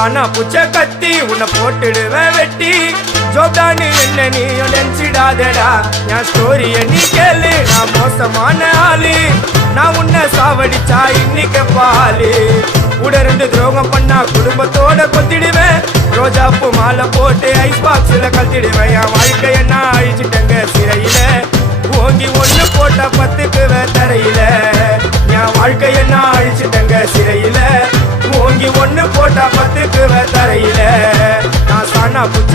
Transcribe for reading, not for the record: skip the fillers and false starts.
சானா புச்ச கத்தி உன்னை போட்டுடுவேன் வெட்டி ஜோப்டானு என்ன நீ நினைச்சிடாதடா என் ஸ்டோரிய நீ கேளு நான் மோசமான ஆளு நான் உன்னை சாவடிச்சா இன்னைக்கு பாலு கூட 2 துரோகம் பண்ணா குடும்பத்தோட கொத்திடுவேன் ரோஜாப்பூ மாலை போட்டு ஐஸ் பாக்ஸ்ல கழட்டிடுவேன் என் வாழ்க்கைய நான் அழிச்சிட்டேங்க சிறையில ஓங்கி 1 போட்டா 10க்கு தரையில என் வாழ்க்கைய நான் அழிச்சிட்டேங்க சிறையில ஓங்கி 1 போட்டா 10க்கு தரையில நான் சானா புச்ச